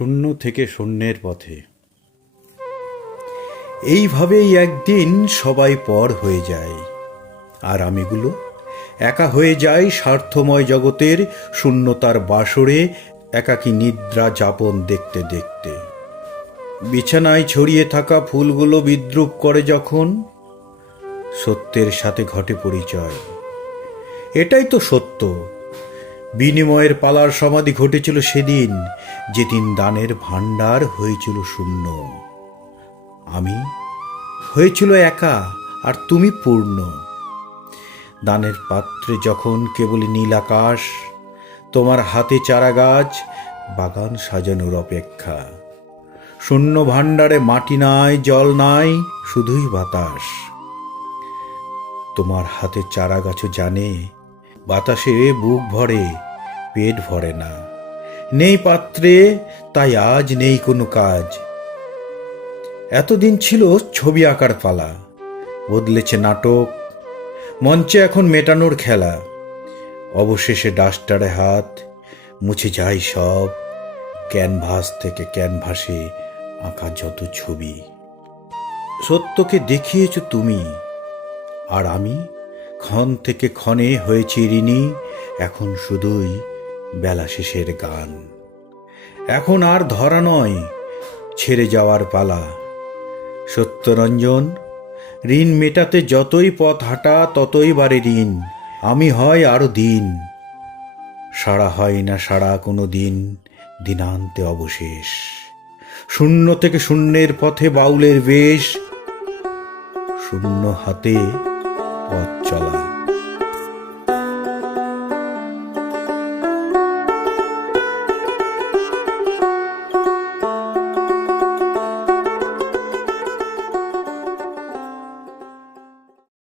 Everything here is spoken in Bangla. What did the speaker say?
শূন্য থেকে শূন্যের পথে। এইভাবেই একদিন সবাই পর হয়ে যায়। আর আমিগুলো একা হয়ে যায় স্বার্থময় জগতের শূন্যতার বাসরে একাকী নিদ্রা যাপন দেখতে দেখতে। বিছানায় ছড়িয়ে থাকা ফুলগুলো বিদ্রুপ করে যখন সত্যের সাথে ঘটে পরিচয়। এটাই তো সত্য। বিনিময়ের পালার সমাধি ঘটেছিল সেদিন যেদিন দানের ভাণ্ডার হয়েছিল শূন্য। আমি হয়েছিল একা, আর তুমি পূর্ণ। দানের পাত্রে যখন কেবল নীল আকাশ, তোমার হাতে চারা গাছ বাগান সাজানোর অপেক্ষা। শূন্য ভাণ্ডারে মাটি নাই, জল নাই, শুধুই বাতাস। তোমার হাতে চারা গাছও জানে বাতাসে বুক ভরে, পেট ভরে না। নেই পাত্রে, তাই আজ নেই কোনো কাজ। এতদিন ছিল ছবি আঁকার পালা, বদলেছে নাটক, মঞ্চে এখন মেটানোর খেলা। অবশেষে ডাস্টারে হাত, মুছে যায় সব, ক্যানভাস থেকে ক্যানভাসে আঁকা যত ছবি। সত্যকে দেখিয়েছ তুমি, আর আমি ক্ষণ থেকে ক্ষণে হয়েছি ঋণী, এখন শুধুই বেলা শেষের গান। এখন আর ধরা নয়, ছেড়ে যাওয়ার পালা। সত্যরঞ্জন, ঋণ মেটাতে যতই পথ হাঁটা, ততই বারে ঋণ, আমি হয় আরও দিন। সাড়া হয় না সাড়া কোনো দিন, দিনান্তে অবশেষ। শূন্য থেকে শূন্যের পথে বাউলের বেশ, শূন্য হাতে পথ চলা।